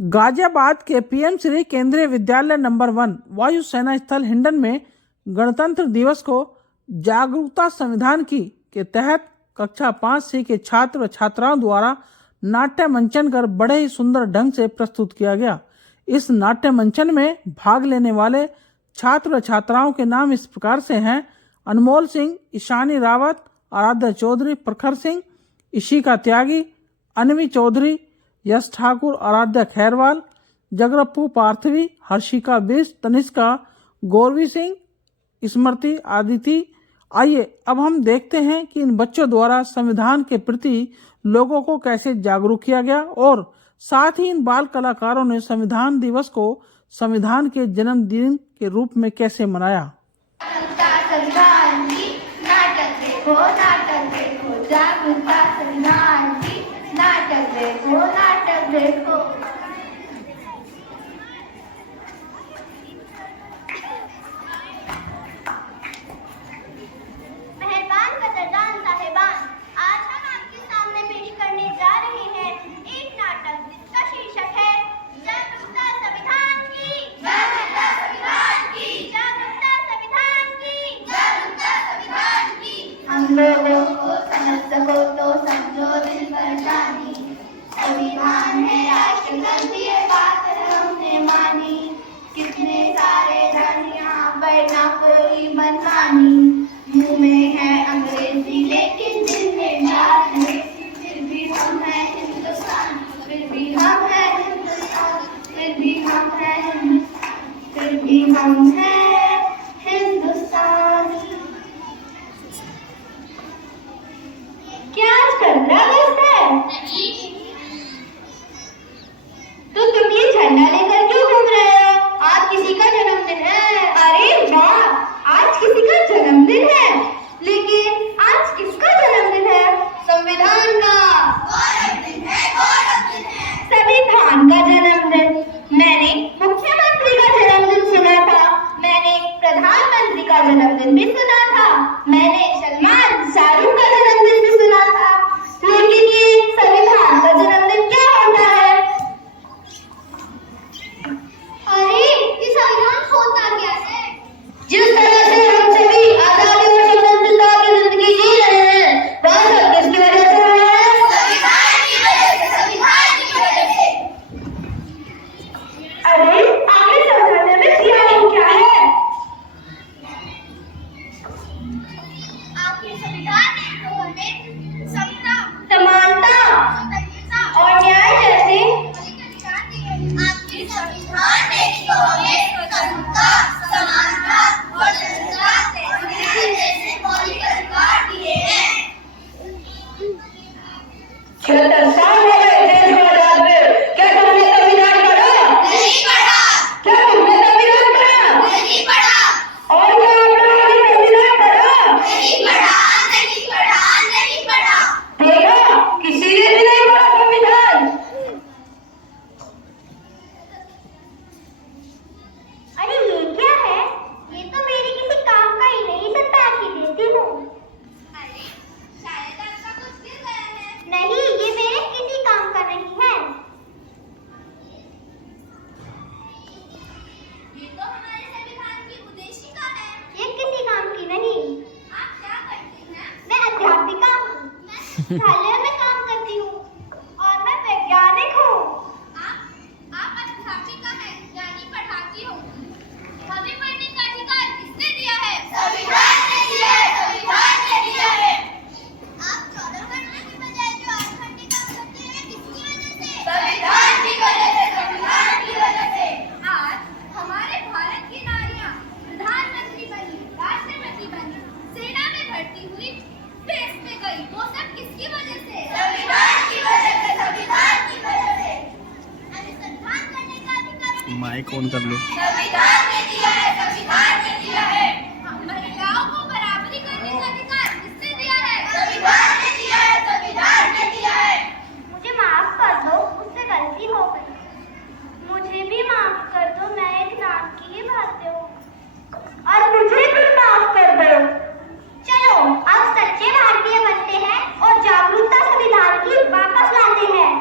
गाजियाबाद के पीएम श्री केंद्रीय विद्यालय नंबर 1 वायु सेना स्थल हिंडन में गणतंत्र दिवस को जागरूकता संविधान की के तहत कक्षा 5C के छात्र व छात्राओं द्वारा नाट्य मंचन कर बड़े ही सुंदर ढंग से प्रस्तुत किया गया। इस नाट्य मंचन में भाग लेने वाले छात्र व छात्राओं के नाम इस प्रकार से हैं: अनमोल सिंह, ईशानी रावत, आराध्या चौधरी, प्रखर सिंह, इशिका त्यागी, अनवी चौधरी, यश ठाकुर, आराध्या खैरवाल, जगरप्पू पार्थवी, हर्षिका बिष्ट, तनिष्का, गौरवी सिंह, स्मृति, आदिति। आइए अब हम देखते हैं कि इन बच्चों द्वारा संविधान के प्रति लोगों को कैसे जागरूक किया गया और साथ ही इन बाल कलाकारों ने संविधान दिवस को संविधान के जन्मदिन के रूप में कैसे मनाया। संविधान की नाटक देखो, नाटक देखो, जागरूकता संविधान की नाटक देखो, नाटक देखो। मेहरबान कदरदान साहिबान, आज हम आपके सामने पेश करने जा रहे हैं एक नाटक जिसका शीर्षक है जागरूकता संविधान की, जागरूकता संविधान की, जागरूकता संविधान की, जागरूकता संविधान की। हम लोगों को समझ सको तो समझो दिल पर जानी, संविधान है राष्ट्र ग्रंथ, ये बात हमने मानी। कितने सारे धन यहाँ पर ना कोई मनमानी, मुंह में है अंग्रेजी लेकिन दिल में प्यार है। फिर भी हम हैं हिंदुस्तान, फिर भी हम हैं हिंदुस्तान, फिर भी हम हैं हिंदुस्तान, फिर भी हम हैं हिंदुस्तानी। क्या आज 15 अगस्त है? तो तुम ये झंडा लेकर क्यों घूम रहे हो? आज किसी का जन्मदिन है। अरे वाह, आज किसी का जन्मदिन है। लेकिन आज किसका जन्मदिन है? संविधान का। गौरव दिन है, गौरव दिन है। संविधान का जन्मदिन। मैंने मुख्यमंत्री का जन्मदिन सुना था, मैंने प्रधानमंत्री का जन्मदिन भी सुना था, मैंने सलमान शाहरुख का जन्मदिन भी सुना था, लेकिन ये संविधान का जन्मदिन क्या होता है? अरे ये संविधान होता क्या है? जिस तरह से हम सभी आजादी और स्वतंत्रता की जिंदगी जी रहे हैं, वह सब किसकी वजह से हो रहा है? संविधान की वजह से, संविधान की वजह से। अरे आगे समझाने में सियाही क्या है? आपके संविधान ने तो हमें समता, समानता, स्वतंत्रता और न्याय जैसे अधिकार दिए हैं। आपके संविधान ने तो हमें स्वतंत्रता, समानता और न्याय जैसे मौलिक अधिकार दिए हैं। 76 साल हो गए देश को आजाद हुए, क्या तुमने संविधान पढ़ा? नहीं पढ़ा। क्या तुमने संविधान पढ़ा? नहीं पढ़ा। और क्या आपने संविधान पढ़ा? नहीं पढ़ा, नहीं पढ़ा, नहीं पढ़ा। देखा, किसी ने भी नहीं पढ़ा संविधान। अरे ये क्या है? ये तो मेरे किसी काम का ही नहीं, सब पैक ही देती हूँ। अरे शायद आपका कुछ गिर गया है। नहीं, ये मेरे किसी काम का नहीं है। ये तो हमारे संविधान की उद्देशिका है। ये किसी काम की नहीं। आप क्या करती हैं? मैं अध्यापिका हूँ। मैं विद्यालय में काम करती हूँ और मैं वैज्ञानिक हूँ। आप अध्यापिका हैं, यानी पढ़ाती हो। हमें पढ़ने का अधिकार किसने दिया है? संविधान ने दिया है, संविधान ने दिया है। आप 14 घंटे की बजाय जो 8 घंटे काम करते हैं, किसकी वजह से? संविधान की वजह से, संविधान की वजह से। आज हमारे भारत की नारियां प्रधानमंत्री बनी, राष्ट्रपति बनी, सेना में भर्ती हुई, स्पेस में गई, वो सब किसकी वजह से? संविधान की वजह से, संविधान की वजह से। अनुसंधान करने का अधिकार हमें माइक ऑन कर लो। संविधान ने दिया है, संविधान ने दिया है। महिलाओं को बराबरी करने का अधिकार किसने दिया है? संविधान ने दिया है, संविधान ने दिया है। मुझे माफ कर दो, मुझसे गलती हो गई। मुझे भी माफ कर दो, मैं एक नाम की ही भारतीय हूँ। और मुझे भी माफ कर दो। चलो अब सच्चे भारतीय बनते हैं और जागरूकता संविधान की वापस लाते हैं।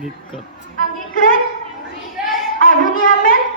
अंगीकृत अंगीकृत अधिनियमित